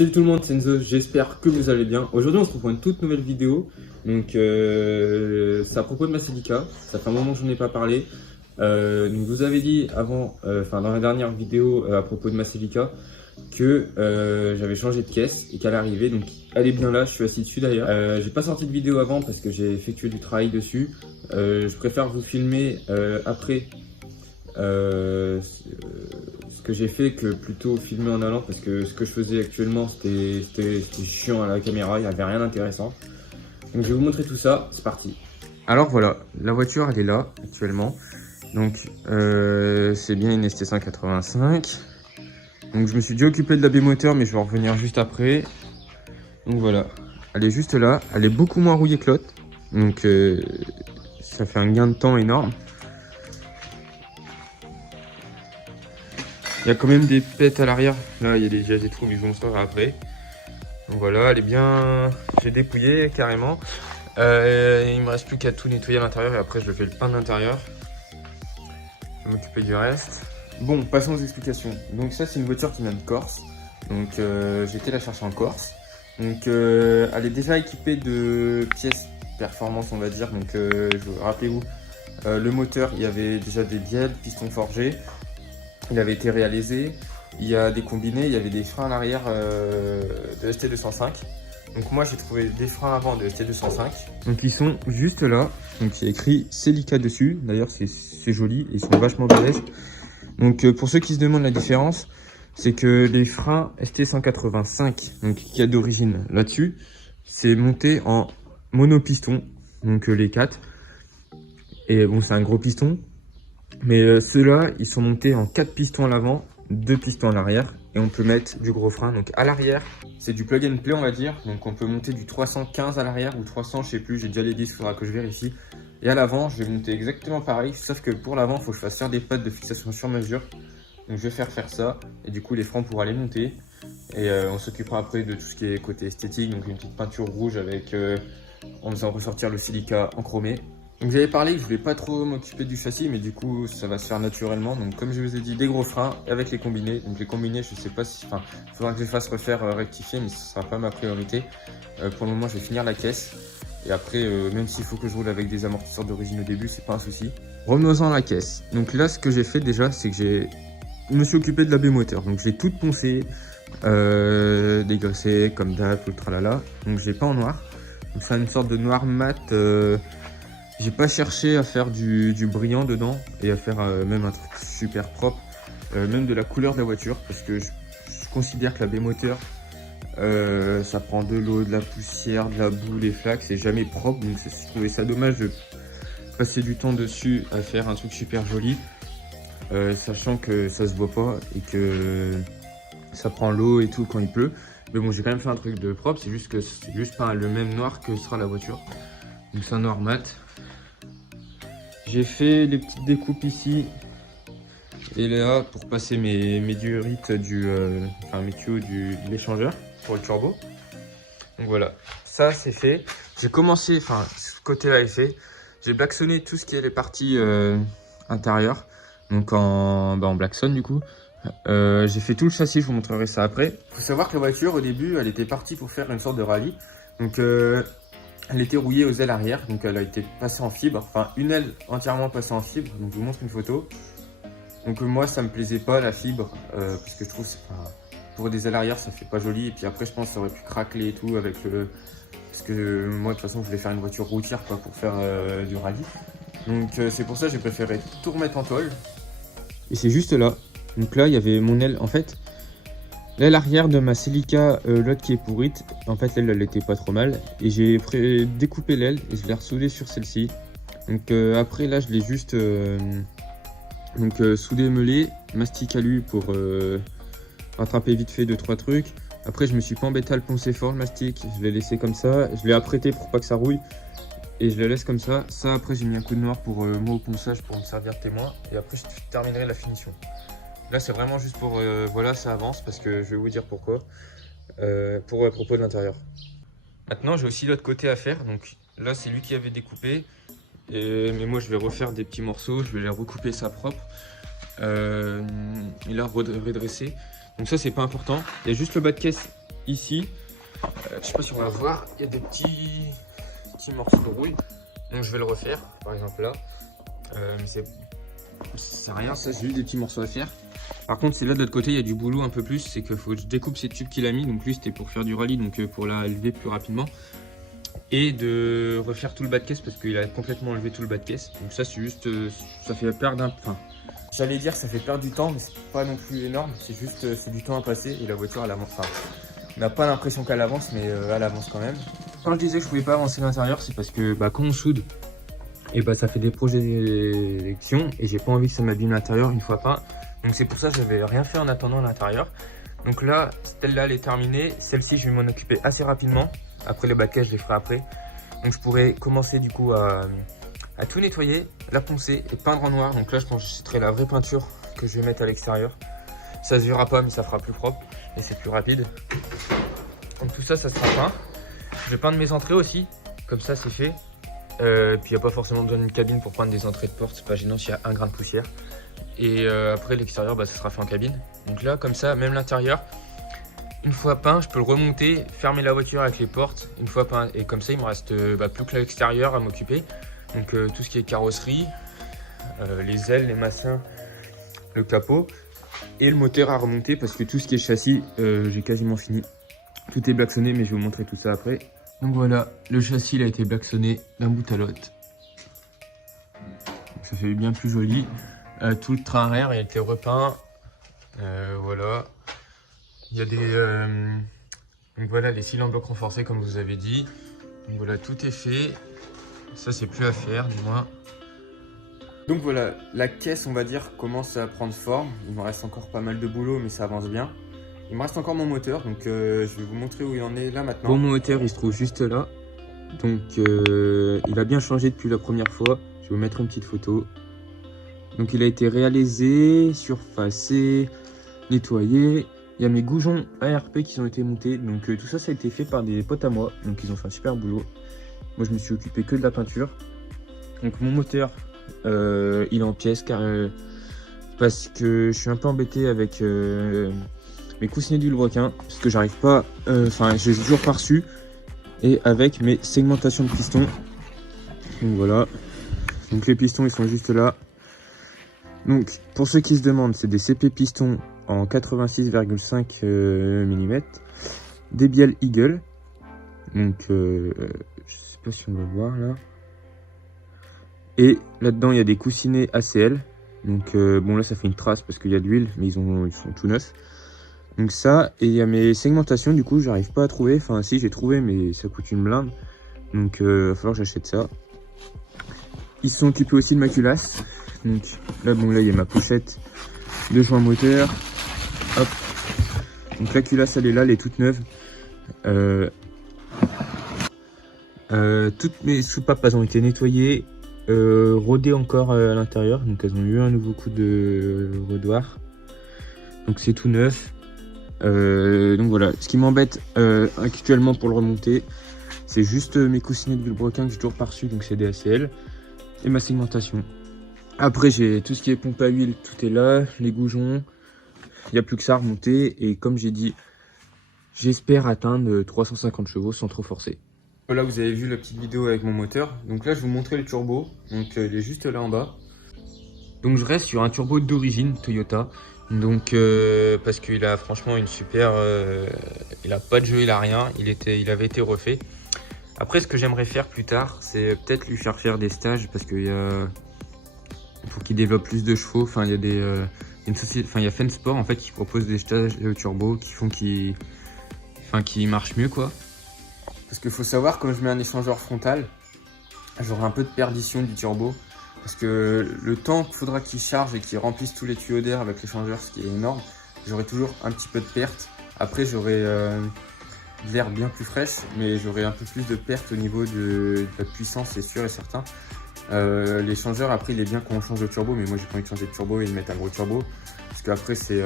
Salut tout le monde, c'est Enzo, j'espère que vous allez bien. Aujourd'hui on se retrouve pour une toute nouvelle vidéo. Donc c'est à propos de ma Celica, ça fait un moment que je n'en ai pas parlé. Donc je vous avais dit avant, dans la dernière vidéo à propos de ma Celica, que j'avais changé de caisse et qu'elle arrivait. Donc elle est bien là, je suis assis dessus d'ailleurs. J'ai pas sorti de vidéo avant parce que j'ai effectué du travail dessus. Je préfère vous filmer après ce que j'ai fait que plutôt filmer en allant, parce que ce que je faisais actuellement c'était chiant à la caméra, il n'y avait rien d'intéressant. Donc je vais vous montrer tout ça, c'est parti. Alors voilà, la voiture elle est là actuellement. Donc c'est bien une ST185. Donc je me suis déjà occupé de la B-moteur, mais je vais en revenir juste après. Donc voilà, elle est juste là, elle est beaucoup moins rouillée que l'autre. Donc ça fait un gain de temps énorme. Il y a quand même des pètes à l'arrière. Là, il y a des gaz et tout, mais je vous montrerai après. Donc voilà, elle est bien... J'ai dépouillé carrément. Il me reste plus qu'à tout nettoyer à l'intérieur et après je fais le pain d'intérieur. Je vais m'occuper du reste. Bon, passons aux explications. Donc ça, c'est une voiture qui vient de Corse. Donc j'ai été la chercher en Corse. Donc elle est déjà équipée de pièces performance, on va dire. Donc rappelez-vous, le moteur, il y avait déjà des bielles, pistons forgés. Il avait été réalisé, il y a des combinés, il y avait des freins à l'arrière de ST205. Donc moi j'ai trouvé des freins avant de ST205. Donc ils sont juste là, donc il y a écrit Celica dessus, d'ailleurs c'est joli, ils sont vachement balèzes. Donc pour ceux qui se demandent la différence, c'est que les freins ST185, donc qui a d'origine là-dessus, c'est monté en monopiston, donc les 4. Et bon, c'est un gros piston. Mais ceux-là, ils sont montés en 4 pistons à l'avant, 2 pistons à l'arrière. Et on peut mettre du gros frein. Donc à l'arrière, c'est du plug and play, on va dire. Donc on peut monter du 315 à l'arrière ou 300, je sais plus. J'ai déjà les disques, il faudra que je vérifie. Et à l'avant, je vais monter exactement pareil. Sauf que pour l'avant, il faut que je fasse faire des pattes de fixation sur mesure. Donc je vais faire ça. Et du coup, les freins pourront les monter. Et on s'occupera après de tout ce qui est côté esthétique. Donc une petite peinture rouge avec, en faisant ressortir le silica en chromé. Donc j'avais parlé que je voulais pas trop m'occuper du châssis, mais du coup ça va se faire naturellement. Donc comme je vous ai dit, des gros freins avec les combinés. Donc les combinés, je sais pas si, il faudra que je les fasse refaire, rectifier, mais ce sera pas ma priorité. Pour le moment, je vais finir la caisse. Et après, même s'il faut que je roule avec des amortisseurs d'origine au début, c'est pas un souci. Revenons à la caisse. Donc là, ce que j'ai fait déjà, c'est que je me suis occupé de la B-moteur. Donc j'ai tout poncé, dégraissé comme d'hab, tout le tralala. Donc j'ai pas en noir. Donc c'est une sorte de noir mat. J'ai pas cherché à faire du brillant dedans et à faire même un truc super propre, même de la couleur de la voiture, parce que je considère que la B-moteur, ça prend de l'eau, de la poussière, de la boue, les flaques, c'est jamais propre. Donc je trouvais ça dommage de passer du temps dessus à faire un truc super joli, sachant que ça se voit pas et que ça prend l'eau et tout quand il pleut. Mais bon, j'ai quand même fait un truc de propre, c'est juste que c'est juste pas le même noir que sera la voiture. Donc c'est un noir mat. J'ai fait les petites découpes ici et là pour passer mes durites mes tuyaux de l'échangeur pour le turbo. Donc voilà, ça c'est fait. J'ai commencé, ce côté-là est fait. J'ai blacksonné tout ce qui est les parties intérieures, donc en blackson du coup. J'ai fait tout le châssis, je vous montrerai ça après. Faut savoir que la voiture au début, elle était partie pour faire une sorte de rallye. Donc elle était rouillée aux ailes arrière, donc elle a été passée en fibre, une aile entièrement passée en fibre, donc je vous montre une photo. Donc moi ça me plaisait pas la fibre, parce que je trouve pour des ailes arrière ça fait pas joli, et puis après je pense que ça aurait pu craquer et tout avec parce que moi de toute façon je voulais faire une voiture routière pour faire du rallye. Donc c'est pour ça que j'ai préféré tout remettre en tôle. Et c'est juste là, donc là il y avait mon aile, en fait. L'aile arrière de ma Celica, l'autre qui est pourrite, en fait elle était pas trop mal. Et j'ai découpé l'aile et je l'ai ressoudée sur celle-ci. Donc après là je l'ai juste soudé, meulé, mastic alu pour rattraper vite fait 2-3 trucs. Après je me suis pas embêté à le poncer fort le mastic, je l'ai laissé comme ça. Je l'ai apprêté pour pas que ça rouille et je le laisse comme ça. Ça après j'ai mis un coup de noir pour moi au ponçage pour me servir de témoin. Et après je terminerai la finition. Là, c'est vraiment juste pour, voilà, ça avance parce que je vais vous dire pourquoi, pour à propos de l'intérieur. Maintenant, j'ai aussi l'autre côté à faire. Donc là, c'est lui qui avait découpé, mais moi, je vais refaire des petits morceaux, je vais les recouper ça propre, et là, redresser. Donc ça, c'est pas important. Il y a juste le bas de caisse ici, je sais pas si on va voir, il y a des petits morceaux de rouille. Donc je vais le refaire, par exemple là. Mais c'est rien, ça c'est juste des petits morceaux à faire. Par contre, c'est là de l'autre côté, il y a du boulot un peu plus. C'est qu'il faut que je découpe ces tubes qu'il a mis. Donc lui, c'était pour faire du rallye, donc pour la lever plus rapidement. Et de refaire tout le bas de caisse parce qu'il a complètement enlevé tout le bas de caisse. Donc ça, c'est juste, ça fait perdre enfin, j'allais dire ça fait perdre du temps, mais c'est pas non plus énorme. C'est juste, c'est du temps à passer et la voiture, elle avance. Enfin, on n'a pas l'impression qu'elle avance, mais elle avance quand même. Quand je disais que je pouvais pas avancer l'intérieur, c'est parce que quand on soude, et ça fait des projections et j'ai pas envie que ça m'abîme l'intérieur une fois peint. Donc c'est pour ça que j'avais rien fait en attendant l'intérieur. Donc là, celle-là, elle est terminée. Celle-ci, je vais m'en occuper assez rapidement. Après les baquets, je les ferai après. Donc je pourrais commencer du coup à tout nettoyer, la poncer et peindre en noir. Donc là, je pense que j'achèterai la vraie peinture que je vais mettre à l'extérieur. Ça se verra pas, mais ça fera plus propre et c'est plus rapide. Donc tout ça, ça sera peint. Je vais peindre mes entrées aussi, comme ça c'est fait. Puis il n'y a pas forcément besoin d'une cabine pour peindre des entrées de porte, c'est pas gênant s'il y a un grain de poussière. Et après l'extérieur, ça sera fait en cabine. Donc là, comme ça, même l'intérieur, une fois peint, je peux le remonter, fermer la voiture avec les portes, une fois peint. Et comme ça, il me reste plus que l'extérieur à m'occuper. Donc tout ce qui est carrosserie, les ailes, les massins, le capot et le moteur à remonter parce que tout ce qui est châssis, j'ai quasiment fini. Tout est blacksonné, mais je vais vous montrer tout ça après. Donc voilà, le châssis il a été blacksonné d'un bout à l'autre. Ça fait bien plus joli. Tout le train arrière il a été repeint. Voilà. Il y a des donc voilà, les cylindres blocs renforcés comme vous avez dit. Donc voilà, tout est fait. Ça c'est plus à faire du moins. Donc voilà, la caisse on va dire commence à prendre forme. Il me reste encore pas mal de boulot mais ça avance bien. Il me reste encore mon moteur, donc je vais vous montrer où il en est là maintenant. Bon, mon moteur il se trouve juste là. Donc il a bien changé depuis la première fois. Je vais vous mettre une petite photo. Donc il a été réalisé, surfacé, nettoyé. Il y a mes goujons ARP qui ont été montés. Donc tout ça, ça a été fait par des potes à moi. Donc ils ont fait un super boulot. Moi je me suis occupé que de la peinture. Donc mon moteur, il est en pièces car parce que je suis un peu embêté avec mes coussinets d'huile broquin. Parce que j'arrive pas, enfin j'ai toujours pas reçu. Et avec mes segmentations de pistons. Donc voilà. Donc les pistons ils sont juste là. Donc pour ceux qui se demandent, c'est des CP pistons en 86,5 mm. Des bielles Eagle. Donc je sais pas si on va voir là. Et là-dedans il y a des coussinets ACL. Donc bon là ça fait une trace parce qu'il y a de l'huile, mais ils sont tout neufs. Donc ça, et il y a mes segmentations, du coup j'arrive pas à trouver. Enfin si, j'ai trouvé mais ça coûte une blinde. Donc il va falloir que j'achète ça. Ils se sont occupés aussi de ma culasse. Donc là bon là il y a ma pochette de joint moteur. Hop. Donc la culasse elle est là, elle est toute neuve. Toutes mes soupapes elles ont été nettoyées, rodées encore à l'intérieur. Donc elles ont eu un nouveau coup de rodoir. Donc c'est tout neuf. Donc voilà, ce qui m'embête actuellement pour le remonter, c'est juste mes coussinets de vilebrequin que j'ai toujours pas reçu, donc c'est des ACL, et ma segmentation. Après j'ai tout ce qui est pompe à huile, tout est là, les goujons, il n'y a plus que ça à remonter, et comme j'ai dit, j'espère atteindre 350 chevaux sans trop forcer. Là vous avez vu la petite vidéo avec mon moteur, donc là je vais vous montrer le turbo, donc il est juste là en bas. Donc je reste sur un turbo d'origine Toyota. Donc parce qu'il a franchement une super, il a pas de jeu, il a rien, il avait été refait. Après ce que j'aimerais faire plus tard, c'est peut-être lui faire des stages parce qu'il faut qu'il développe plus de chevaux. Enfin il y a une société, enfin il y a Fensport en fait qui propose des stages turbo qui font qu'il marche mieux quoi. Parce qu'il faut savoir, quand je mets un échangeur frontal, j'aurai un peu de perdition du turbo. Parce que le temps qu'il faudra qu'il charge et qu'il remplisse tous les tuyaux d'air avec l'échangeur, ce qui est énorme, j'aurai toujours un petit peu de perte. Après, j'aurai de l'air bien plus fraîche, mais j'aurai un peu plus de perte au niveau de la puissance, c'est sûr et certain. L'échangeur, après, il est bien quand on change de turbo, mais moi, j'ai pas envie de changer de turbo et de mettre un gros turbo. Parce qu'après, c'est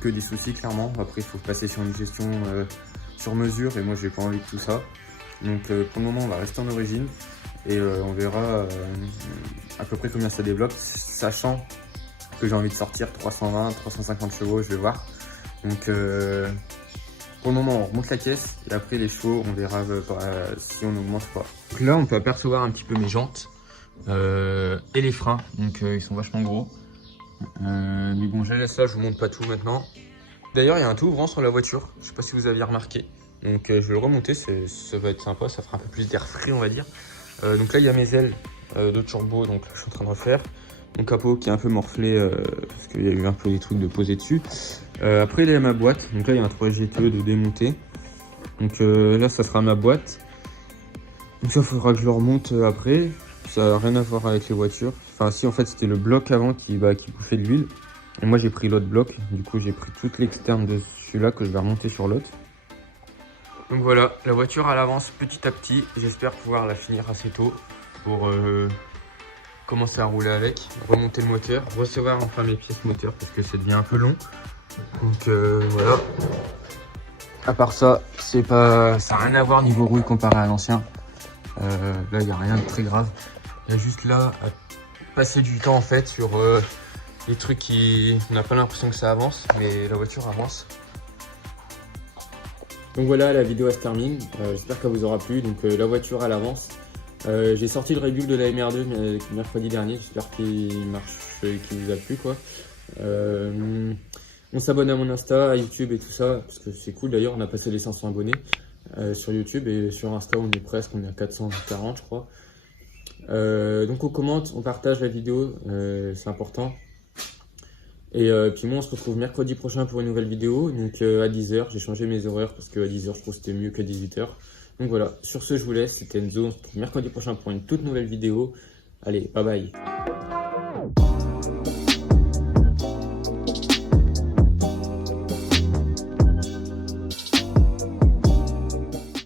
que des soucis, clairement. Après, il faut passer sur une gestion sur mesure, et moi, j'ai pas envie de tout ça. Donc, pour le moment, on va rester en origine. Et on verra à peu près combien ça développe, sachant que j'ai envie de sortir 320, 350 chevaux, je vais voir. Donc Pour le moment, on remonte la caisse et après les chevaux, on verra si on augmente pas. Donc là, on peut apercevoir un petit peu mes jantes et les freins. Donc ils sont vachement gros. Mais bon, je les laisse là, je vous montre pas tout maintenant. D'ailleurs, il y a un tout ouvrant sur la voiture. Je sais pas si vous aviez remarqué. Donc je vais le remonter, ça va être sympa, ça fera un peu plus d'air frais, on va dire. Donc là, il y a mes ailes de turbo, donc là, je suis en train de refaire. Mon capot qui est un peu morflé parce qu'il y a eu un peu des trucs de poser dessus. Après, il y a ma boîte. Donc là, il y a un 3 GTE de démonter. Donc là, ça sera ma boîte. Donc ça, il faudra que je le remonte après. Ça n'a rien à voir avec les voitures. Enfin, si, en fait, c'était le bloc avant qui bouffait de l'huile. Et moi, j'ai pris l'autre bloc. Du coup, j'ai pris toute l'externe de celui-là que je vais remonter sur l'autre. Donc voilà, la voiture elle avance petit à petit. J'espère pouvoir la finir assez tôt pour commencer à rouler avec, remonter le moteur, recevoir enfin mes pièces moteur parce que ça devient un peu long. Donc voilà. À part ça, ça n'a rien à voir niveau rouille comparé à l'ancien. Là, il n'y a rien de très grave. Il y a juste là à passer du temps en fait sur les trucs qui... On n'a pas l'impression que ça avance, mais la voiture avance. Donc voilà, la vidéo elle se termine. J'espère qu'elle vous aura plu. Donc la voiture elle avance. J'ai sorti le régule de la MR2 mercredi dernier. J'espère qu'il marche et qu'il vous a plu quoi. On s'abonne à mon Insta, à YouTube et tout ça parce que c'est cool. D'ailleurs, on a passé les 500 abonnés sur YouTube et sur Insta on est presque, on est à 440 je crois. Donc on commente, on partage la vidéo, c'est important. Et puis moi on se retrouve mercredi prochain pour une nouvelle vidéo, donc à 10 h. J'ai changé mes horaires parce qu'à 10 h je trouve que c'était mieux qu'à 18 h. Donc voilà, sur ce je vous laisse, c'était Enzo, on se retrouve mercredi prochain pour une toute nouvelle vidéo. Allez, bye bye.